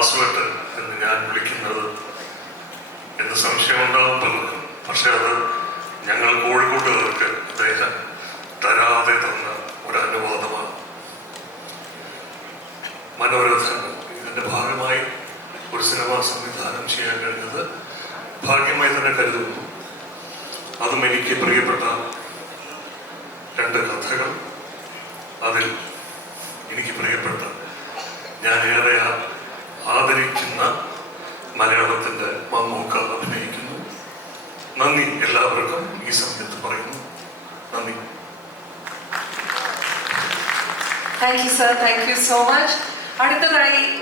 വാസുവേട്ടൻ എന്ന് ഞാൻ വിളിക്കുന്നത് എന്ന് സംശയമുണ്ടാകും പലർക്കും പക്ഷെ അത് ഞങ്ങൾ കോഴിക്കോട്ടുകാർക്ക് അദ്ദേഹം തരാതെ തന്ന ഒരു അനുവാദമാണ് മനോരഥൻ ഇതിന്റെ ഭാഗമായി ഒരു സിനിമ സംവിധാനം ചെയ്യാൻ കഴിഞ്ഞത് ഭാഗ്യമായി തന്നെ കരുതുന്നു. അതും എനിക്ക് പ്രിയപ്പെട്ട രണ്ട് കഥകൾ. അതിൽ എനിക്ക് പ്രിയപ്പെട്ട ഞാൻ ഏറെ ആദരിക്കുന്ന മലയാളത്തിന്റെ മമ്മൂക്ക അഭിനയിക്കുന്നു. നന്ദി എല്ലാവർക്കും ഈ സമയത്ത് പറയുന്നു. നന്ദി. Thank you sir thank you so much അടുത്തതായി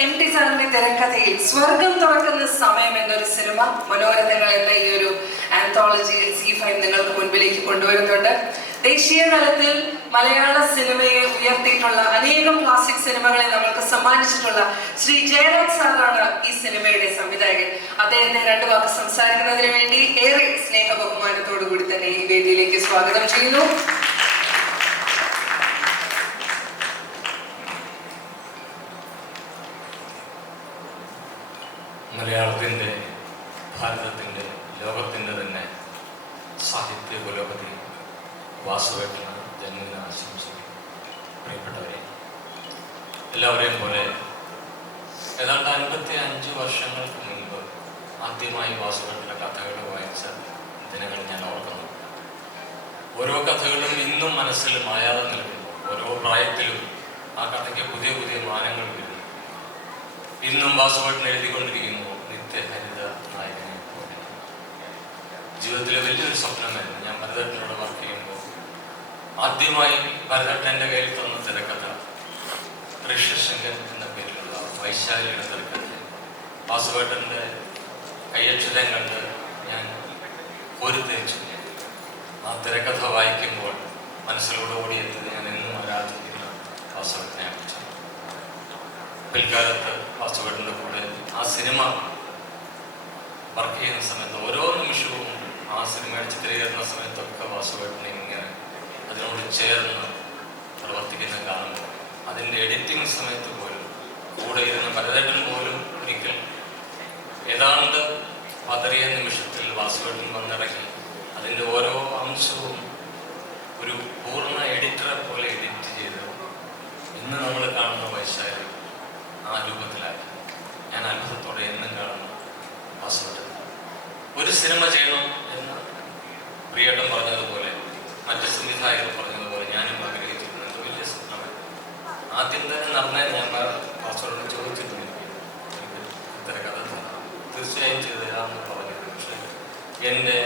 എം ടി സാറിന്റെ തിരക്കഥയിൽ സ്വർഗം തുറക്കുന്ന സമയം എന്നൊരു സിനിമ മനോരഥങ്ങൾ എന്ന ഈ ഒരു ആന്തോളജിയിൽ സി ഫൈവ് നിങ്ങൾക്ക് മുൻപിലേക്ക് കൊണ്ടുവരുന്നുണ്ട്. ദേശീയ തലത്തിൽ മലയാള സിനിമയെ ഉയർത്തിയിട്ടുള്ള അനേകം ക്ലാസിക് സിനിമകളെ നമ്മൾക്ക് സമ്മാനിച്ചിട്ടുള്ള ശ്രീ ജയരാജ് സാറാണ് ഈ സിനിമയുടെ സംവിധായകൻ. അദ്ദേഹത്തെ രണ്ടു വാക്ക് സംസാരിക്കുന്നതിന് വേണ്ടി ഏറെ സ്നേഹ ബഹുമാനത്തോടു കൂടി തന്നെ ഈ വേദിയിലേക്ക് സ്വാഗതം ചെയ്യുന്നു. മലയാളത്തിന്റെ ഭാരതത്തിന്റെ ലോകത്തിന്റെ തന്നെ സാഹിത്യ പുരോഗതി വാസുവേട്ടന് ജന്മദിന ആശംസിക്കും പ്രിയപ്പെട്ടവരെ എല്ലാവരെയും പോലെ ഏതാണ്ട് അൻപത്തി അഞ്ച് വർഷങ്ങൾക്ക് മുൻപ് ആദ്യമായി വാസുവേട്ടന്റെ കഥകൾ വായിച്ച ദിനങ്ങൾ ഞാൻ ഓർക്കുന്നു. ഓരോ കഥകളും ഇന്നും മനസ്സിൽ മായാതെ നിൽക്കുന്നു. ഓരോ പ്രായത്തിലും ആ കഥയ്ക്ക് പുതിയ പുതിയ മാനങ്ങൾ വരുന്നു. ഇന്നും വാസുവേട്ടൻ എഴുതിക്കൊണ്ടിരിക്കുന്നു നിത്യഹരിത നായകനെ ജീവിതത്തിലെ വലിയൊരു സ്വപ്നമായിരുന്നു. ഞാൻ ഭരതേട്ടനോട് വർക്ക് ചെയ്യുമ്പോൾ ആദ്യമായി ഭരതേട്ടന്റെ കയ്യിൽ തന്ന തിരക്കഥ. ഋഷ്യശങ്കൻ എന്ന പേരിലുള്ള വൈശാലിയുടെ തിരക്കഥ. വാസുവേട്ടന്റെ കയ്യക്ഷരം കണ്ട് ഞാൻ പൊരുത്തേച്ചു ആ തിരക്കഥ വായിക്കുമ്പോൾ മനസ്സിലൂടെ ഓടിയെത്തിയത് ഞാൻ എന്നും ആരാധിക്കുന്ന വാസുവേട്ടനെ കുറിച്ചാണ്. പിൽക്കാലത്ത് വാസുവേട്ടന്റെ കൂടെ ആ സിനിമ വർക്ക് ചെയ്യുന്ന സമയത്ത് ഓരോ നിമിഷവും ആ സിനിമയുടെ ചിത്രീകരണ സമയത്തൊക്കെ വാസുവേട്ടനെ ഇങ്ങനെ അതിനോട് ചേർന്ന് പ്രവർത്തിക്കുന്ന കാണുമ്പോൾ എഡിറ്റിംഗ് സമയത്ത് പോലും കൂടെ ഇരുന്ന പലതേട്ടൻ പോലും ഒരിക്കൽ ഏതാണ്ട് പതറിയ നിമിഷത്തിൽ വാസുവേട്ടൻ വന്നിറങ്ങി. അതിന്റെ ഓരോ അംശവും ഒരു പൂർണ എഡിറ്ററെ പോലെ എഡിറ്റ് ചെയ്ത് ഇന്ന് നമ്മൾ കാണുന്ന വൈശാലി ആ രൂപത്തിലാക്കി. ഞാൻ അത്ഭുതത്തോടെ എന്നും കാണുന്നു വാസുവേട്ടൻ ഒരു സിനിമ ചെയ്യണം എന്ന് പ്രിയേട്ടൻ പറഞ്ഞതുപോലെ മറ്റ് സംവിധായകർ പറഞ്ഞതുപോലെ ഞാനും ആഗ്രഹിച്ചിരുന്നത് എന്റെ വലിയ സ്വപ്നമാണ് ആദ്യം തന്നെ നടന്നേ ഞാൻ പാസ്റ്ററോട് ചോദിച്ചിട്ടുണ്ട്. ഇത്തരം കഥ. തീർച്ചയായും ചെയ്തു തരാമെന്ന് പറഞ്ഞു. പക്ഷേ എന്റെ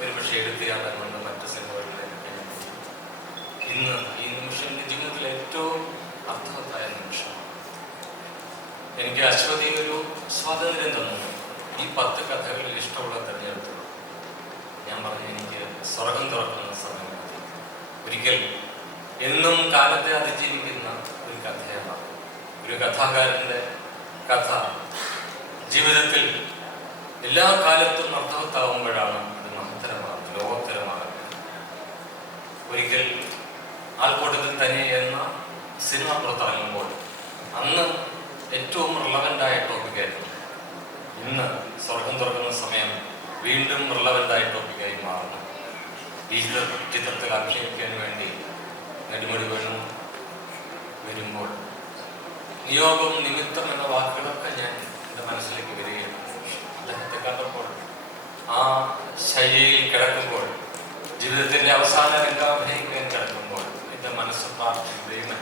ഒരു പക്ഷേ എഴുത്തിയാടാൻ കൊണ്ട് മറ്റ് സിനിമകളിലെ ഇന്ന് ഈ നിമിഷം എന്റെ ജീവിതത്തിൽ ഏറ്റവും അർത്ഥവത്തായ നിമിഷമാണ്. എനിക്ക് അശ്വതി ഒരു സ്വാതന്ത്ര്യം തന്നു. ഈ പത്ത് കഥകളിൽ ഇഷ്ടമുള്ള തിരഞ്ഞെടുത്തു ഞാൻ പറഞ്ഞു എനിക്ക് സ്വർഗം തുറക്കുന്ന സമയം. ഒരിക്കൽ എന്നും കാലത്തെ കഥയാണ് ഒരു കഥാകാരന്റെ കഥ. ജീവിതത്തിൽ എല്ലാ കാലത്തും അർത്ഥവത്താവുമ്പോഴാണ് അത് മഹത്തരമാകുന്നത് ലോകോത്തരമാകുന്നത്. ഒരിക്കൽ ആൾക്കൂട്ടത്തിൽ തന്നെ എന്ന സിനിമ പുറത്തിറങ്ങുമ്പോൾ അന്ന് ഏറ്റവും റിലവന്റായ ടോപ്പിക്കായിരുന്നു ഇന്ന് സ്വർഗം തുറക്കുന്ന സമയം വീണ്ടും റിലവന്റായ ടോപ്പിക്കായി മാറുന്നു. ഈ ചിത്ര- ചിത്രത്തിൽ അഭിഷേകിക്കാൻ വേണ്ടി നെടുമുടി വേണം വരുമ്പോൾ നിയോഗം നിമിത്തം എന്ന വാക്കുകളൊക്കെ ഞാൻ എന്റെ മനസ്സിലേക്ക് വരികയാണ്. അദ്ദേഹത്തെ കണ്ടപ്പോൾ ആ ശൈലിയിൽ കിടക്കുമ്പോൾ ജീവിതത്തിന്റെ അവസാന രംഗാഭിനയിക്കാൻ കിടക്കുമ്പോൾ എന്റെ മനസ്സ് പ്രാർത്ഥിക്കുകയും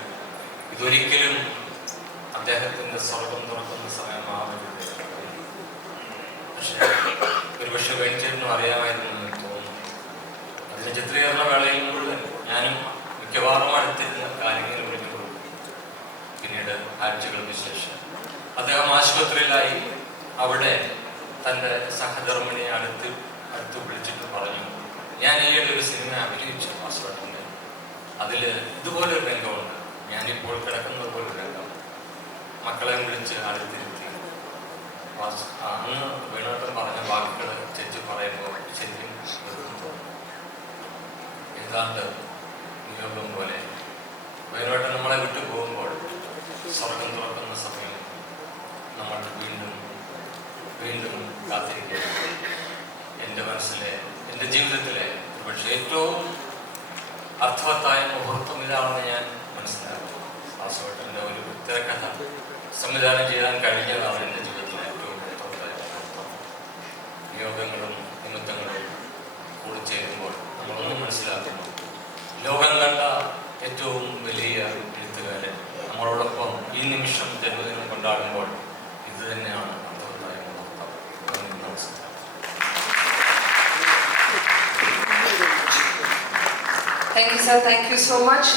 ഇതൊരിക്കലും അദ്ദേഹത്തിന്റെ സ്വർഗം തുറക്കുന്ന സമയമാവരുത്. പക്ഷേ ഒരുപക്ഷെ വെഞ്ചേട്ടനും അറിയാമായിരുന്നു എന്ന് തോന്നുന്നു. അതിന്റെ ചിത്രീകരണ വേളയിൽ മുഴുവൻ ഞാനും മിക്കവാറും അടുത്തിരുന്ന കാര്യങ്ങൾ വിളിച്ചു കൊടുക്കും പിന്നീട് ആഴ്ചകൾക്ക് ശേഷം. അദ്ദേഹം ആശുപത്രിയിലായി അവിടെ തന്റെ സഹധർമ്മിണിയെ അടുത്ത് അടുത്ത് വിളിച്ചിട്ട് പറഞ്ഞു ഞാൻ ഈയിടെ ഒരു സിനിമ അഭിനയിച്ചു വാസുവേട്ടന്റെ അതിൽ ഇതുപോലൊരു രംഗമുണ്ട്. ഞാനിപ്പോൾ കിടക്കുന്നത് പോലൊരു രംഗം മക്കളെ വിളിച്ച് അടുത്തിരുത്തി. അന്ന് വേണോട്ടം പറഞ്ഞ വാക്കുകൾ ചേച്ചി പറയുമ്പോൾ ശരിക്കും. ഏതാണ്ട് നിയോഗം പോലെ. വേണോട്ടം നമ്മളെ വിട്ടു പോകുമ്പോൾ സ്വർഗം തുറക്കുന്ന സമയം നമ്മൾ വീണ്ടും വീണ്ടും കാത്തിരിക്കുകയാണ്. എന്റെ മനസ്സിലെ എന്റെ ജീവിതത്തിലെ പക്ഷേ ഏറ്റവും അർത്ഥവത്തായ മുഹൂർത്തം ഇതാണെന്ന് ഞാൻ മനസ്സിലാക്കുന്നു. വാസവട്ടന്റെ ഒരു തിരക്കഥ സംവിധാനം ചെയ്യാൻ കഴിഞ്ഞതാണ് എന്റെ ജീവിതത്തിലെ ഏറ്റവും അർത്ഥവത്തായ മുഹൂർത്തം. നിയോഗങ്ങളും നിമിത്തങ്ങളും കൂടി ചേരുമ്പോൾ നമ്മളൊന്ന് മനസ്സിലാക്കുന്നു ലോകം കണ്ട ഏറ്റവും വലിയ എഴുത്തുകാരൻ നമ്മളോടൊപ്പം ഈ നിമിഷം ജന്മദിനം കൊണ്ടാടുമ്പോൾ ഇത് തന്നെയാണ് അർത്ഥവത്തായ മുഹൂർത്തം നന്ദി, നമസ്കാരം thank you sir thank you so much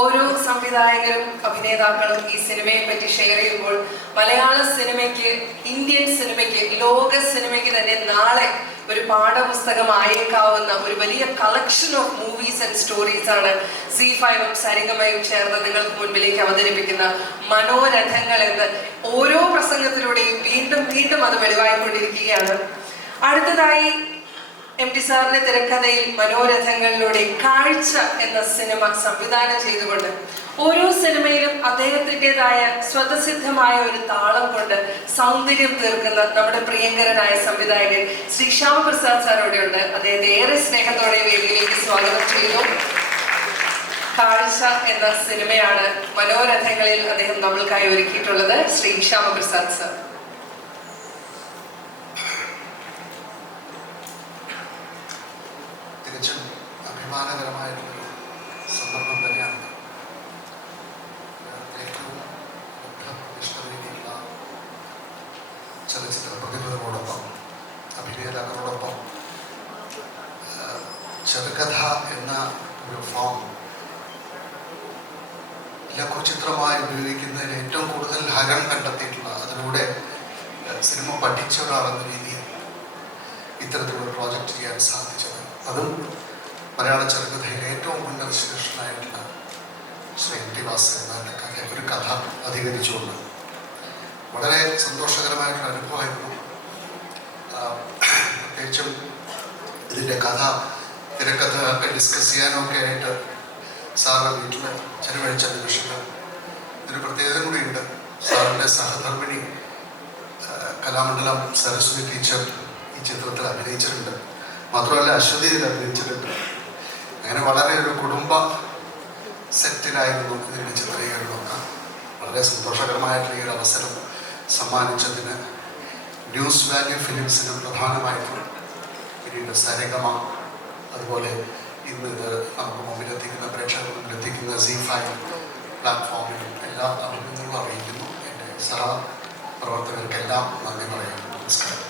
ഓരോ സംവിധായകരും അഭിനേതാക്കളും ഈ സിനിമയെ പറ്റി ഷെയർ ചെയ്യുമ്പോൾ മലയാള സിനിമയ്ക്ക് ഇന്ത്യൻ സിനിമയ്ക്ക് ലോക സിനിമയ്ക്ക് തന്നെ നാളെ ഒരു പാഠപുസ്തകമായേക്കാവുന്ന ഒരു വലിയ collection of movies and stories ആണ് സി ഫൈവും സരിഗമയും ചേർന്ന് നിങ്ങൾക്ക് മുൻപിലേക്ക് അവതരിപ്പിക്കുന്ന മനോരഥങ്ങൾ എന്ന് ഓരോ പ്രസംഗത്തിലൂടെയും വീണ്ടും വീണ്ടും അത് വെളിവായിക്കൊണ്ടിരിക്കുകയാണ് അടുത്തതായി എം ടി സാറിന്റെ തിരക്കഥയിൽ മനോരഥങ്ങളിലൂടെ കാഴ്ച എന്ന സിനിമ സംവിധാനം ചെയ്തുകൊണ്ട് ഓരോ സിനിമയിലും അദ്ദേഹത്തിന്റെതായ സ്വതസിദ്ധമായ ഒരു താളം കൊണ്ട് സൗന്ദര്യം തീർക്കുന്ന നമ്മുടെ പ്രിയങ്കരനായ സംവിധായകൻ ശ്രീ ശ്യാമപ്രസാദ് പ്രസാദ് ഉണ്ട് അദ്ദേഹത്തെ ഏറെ സ്നേഹത്തോടെ വേദിയിലേക്ക് സ്വാഗതം ചെയ്യുന്നു. കാഴ്ച എന്ന സിനിമയാണ് മനോരഥങ്ങളിൽ അദ്ദേഹം നമ്മൾക്കായി ഒരുക്കിയിട്ടുള്ളത് ശ്രീ ശ്യാമപ്രസാദ് സാർ. അഭിമാനകരമായിട്ടുള്ളൊരു സന്ദർഭം തന്നെയാണ്. ഏറ്റവും പ്രതിഷ്ഠതയിലുള്ള ചലച്ചിത്ര പ്രതിഭകളോടൊപ്പം അഭിനേതാക്കളോടൊപ്പം ചെറുകഥ എന്ന ഒരു ഫോം ലഘുചിത്രമായി ഉപയോഗിക്കുന്നതിന് ഏറ്റവും കൂടുതൽ ഹരം കണ്ടെത്തിയിട്ടുള്ള അതിലൂടെ സിനിമ പഠിച്ച ഒരാളെന്ന രീതിയിൽ ഇത്തരത്തിലുള്ള പ്രോജക്റ്റ് ചെയ്യാൻ സാധിച്ചത്. അതും മലയാള ചെറുകഥയിലെ ഏറ്റവും ഉന്നത ശീർഷനായിട്ടുള്ള ശ്രീ എം ടി വാസുദേവന്റെ കഥ ഒരു കഥ അധികരിച്ചുകൊണ്ട്. വളരെ സന്തോഷകരമായിട്ടുള്ള അനുഭവമായിരുന്നു. പ്രത്യേകിച്ചും ഇതിന്റെ കഥ തിരക്കഥ ഡിസ്കസ് ചെയ്യാനൊക്കെ ആയിട്ട് സാറിന്റെ വീട്ടിൽ ചെലവഴിച്ച നിമിഷങ്ങൾ. ഇതിന് പ്രത്യേകത കൂടിയുണ്ട്. സാറിന്റെ സഹധർമ്മിണി കലാമണ്ഡലം സരസ്വതി ടീച്ചർ ഈ ചിത്രത്തിൽ അഭിനയിച്ചിട്ടുണ്ട്. മാത്രമല്ല അശ്വതിയിൽ അഭിനയിച്ചിട്ടുണ്ട്. അങ്ങനെ വളരെ ഒരു കുടുംബ സെറ്റിലായിരുന്നു ഇതിന്റെ ചിത്രീകരണമൊക്കെ. വളരെ സന്തോഷകരമായിട്ടുള്ള ഈ ഒരു അവസരം സമ്മാനിച്ചതിന്. ന്യൂസ് വാല്യൂ ഫിലിംസിന് പ്രധാനമായിട്ടും പിന്നീട് സരഗമ അതുപോലെ ഇന്ന് ഇത് നമുക്ക് മുമ്പിലെത്തിക്കുന്ന പ്രേക്ഷകർ മുമ്പിലെത്തിക്കുന്ന സി ഫൈവ് പ്ലാറ്റ്ഫോമിലും എല്ലാ അഭിനന്ദനങ്ങളും അറിയിക്കുന്നു. എന്റെ സഹ പ്രവർത്തകർക്കെല്ലാം നന്ദി പറയുന്നു നമസ്കാരം.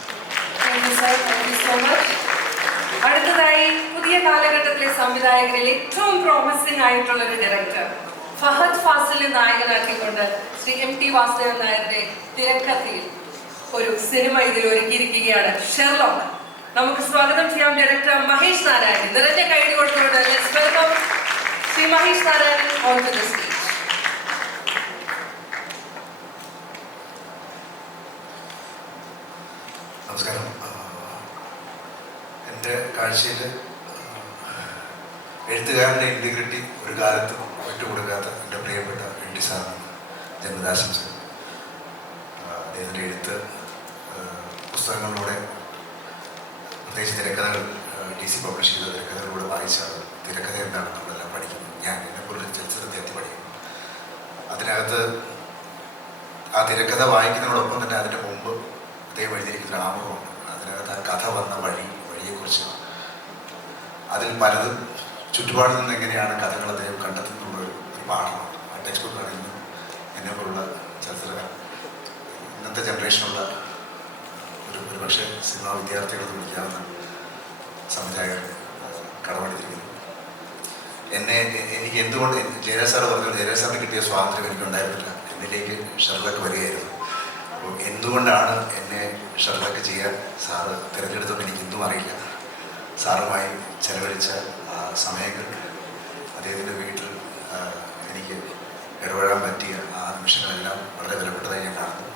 അടുത്തതായി പുതിയ കാലഘട്ടത്തിലെ സംവിധായകരിൽ ഏറ്റവും പ്രോമിസിംഗ് ആയിട്ടുള്ള ഒരു ഡയറക്ടർ ഫഹദ് ഫാസിലിനെ നായകനാക്കിക്കൊണ്ട് ശ്രീ എം ടി വാസുദേവൻ നായരുടെ തിരക്കഥയിൽ ഒരു സിനിമ ഇതിൽ ഒരുക്കിയിരിക്കുകയാണ്. ഷെർലോക്ക്. നമുക്ക് സ്വാഗതം ചെയ്യാം ഡയറക്ടർ മഹേഷ് നാരായൺ നിറഞ്ഞ കൈ കൊടുത്തുകൊണ്ട് welcome Shri Mahesh Narayan on to the stage നമസ്കാരം. എന്റെ കാഴ്ചയിൽ എഴുത്തുകാരന്റെ ഇന്റിഗ്രിറ്റി ഒരു കാലത്തും വിട്ടുകൊടുക്കാത്ത എന്റെ പ്രിയപ്പെട്ട എൻ ടി സാറിന് ജന്മദാശംസ അദ്ദേഹത്തിന്റെ എഴുത്ത് പുസ്തകങ്ങളിലൂടെ പ്രത്യേകിച്ച് തിരക്കഥകൾ ഡി സി പബ്ലിഷ് ചെയ്ത തിരക്കഥകളിലൂടെ വായിച്ചാൽ തിരക്കഥ എന്താണ് നമ്മളെല്ലാം പഠിക്കുന്നത് ഞാൻ എന്നെക്കുറിച്ച് ചലച്ചിത്ര പഠിക്കും അതിനകത്ത് ആ തിരക്കഥ വായിക്കുന്നതിനോടൊപ്പം തന്നെ അതിന്റെ മുമ്പ് അദ്ദേഹം എഴുതിയിരിക്കുന്ന ആമുഖമുണ്ട്. അതിനകത്ത് ആ കഥ വന്ന വഴി വഴിയെക്കുറിച്ച് അതിൽ പലതും ചുറ്റുപാടിൽ നിന്ന് എങ്ങനെയാണ് കഥകൾ അദ്ദേഹം കണ്ടെത്തുന്നുള്ള ഒരു പാഠമാണ്. ടെക്സ്റ്റ് ബുക്കാണ് ഇന്ന് എന്നെ പോലുള്ള ചലച്ചിത്ര ഇന്നത്തെ ജനറേഷനുള്ള ഒരു ഒരുപക്ഷെ സിനിമാ വിദ്യാർത്ഥികളെന്ന് വിളിക്കാവുന്ന സംവിധായകർ കടമെടുത്തിരിക്കുന്നു. എന്നെ എനിക്ക് എന്തുകൊണ്ട് ജയരാജ് സാറ് പറഞ്ഞു ജയരാജ് സാറിന് കിട്ടിയ സ്വാതന്ത്ര്യം എനിക്കുണ്ടായിരുന്നില്ല. എന്നിലേക്ക് ഷെർലക്ക് വരികയായിരുന്നു. അപ്പോൾ എന്തുകൊണ്ടാണ് എന്നെ ഷെർലക്ക് ചെയ്യാൻ സാറ് തിരഞ്ഞെടുത്തതെന്ന് എനിക്ക് ഇന്നും അറിയില്ല. സാറുമായി ചെലവഴിച്ച സമയങ്ങൾക്ക് സമയങ്ങൾ അദ്ദേഹത്തിന്റെ വീട്ടിൽ എനിക്ക് ഇടപെടാൻ പറ്റിയ ആ നിമിഷങ്ങളെല്ലാം വളരെ വിലപ്പെട്ടതായി ഞാൻ കാണുന്നു.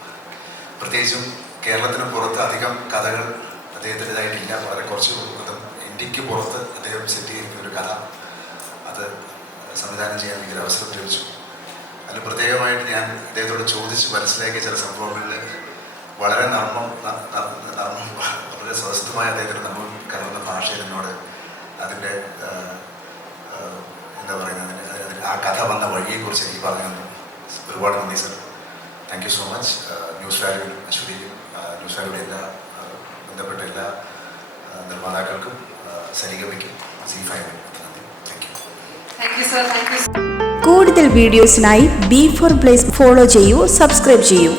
പ്രത്യേകിച്ചും കേരളത്തിന് പുറത്ത് അധികം കഥകൾ അദ്ദേഹത്തിന്റെതായിട്ടില്ല. വളരെ കുറച്ച് അതും ഇന്ത്യയ്ക്ക് പുറത്ത് അദ്ദേഹം സെറ്റ് ചെയ്തിരിക്കുന്ന ഒരു കഥ. അത് സംവിധാനം ചെയ്യാൻ എനിക്കൊരു അവസരം ലഭിച്ചു. അതിൽ പ്രത്യേകമായിട്ട് ഞാൻ അദ്ദേഹത്തോട് ചോദിച്ച് മനസ്സിലാക്കിയ ചില സംഭവങ്ങളിൽ വളരെ നർമ്മം വളരെ സ്വസ്ഥമായ അദ്ദേഹത്തിന് നമ്മൾ കലർന്ന ഭാഷയിൽ എന്നോട് അതിന്റെ എന്താ പറയുന്നത് അതിന് ആ കഥ വന്ന വഴിയെക്കുറിച്ച് എനിക്ക് പറഞ്ഞു തന്നു. ഒരുപാട് നന്ദി sir. Thank you so much news value അശ്വതിക്കും news വാല്യൂടെ എല്ലാ ബന്ധപ്പെട്ട എല്ലാ നിർമ്മാതാക്കൾക്കും സരിഗമയ്ക്കും സി താങ്ക് കൂടുതൽ വീഡിയോസിനായി ബി ഫോർ പ്ലേസ് ഫോളോ ചെയ്യൂ സബ്സ്ക്രൈബ് ചെയ്യൂ.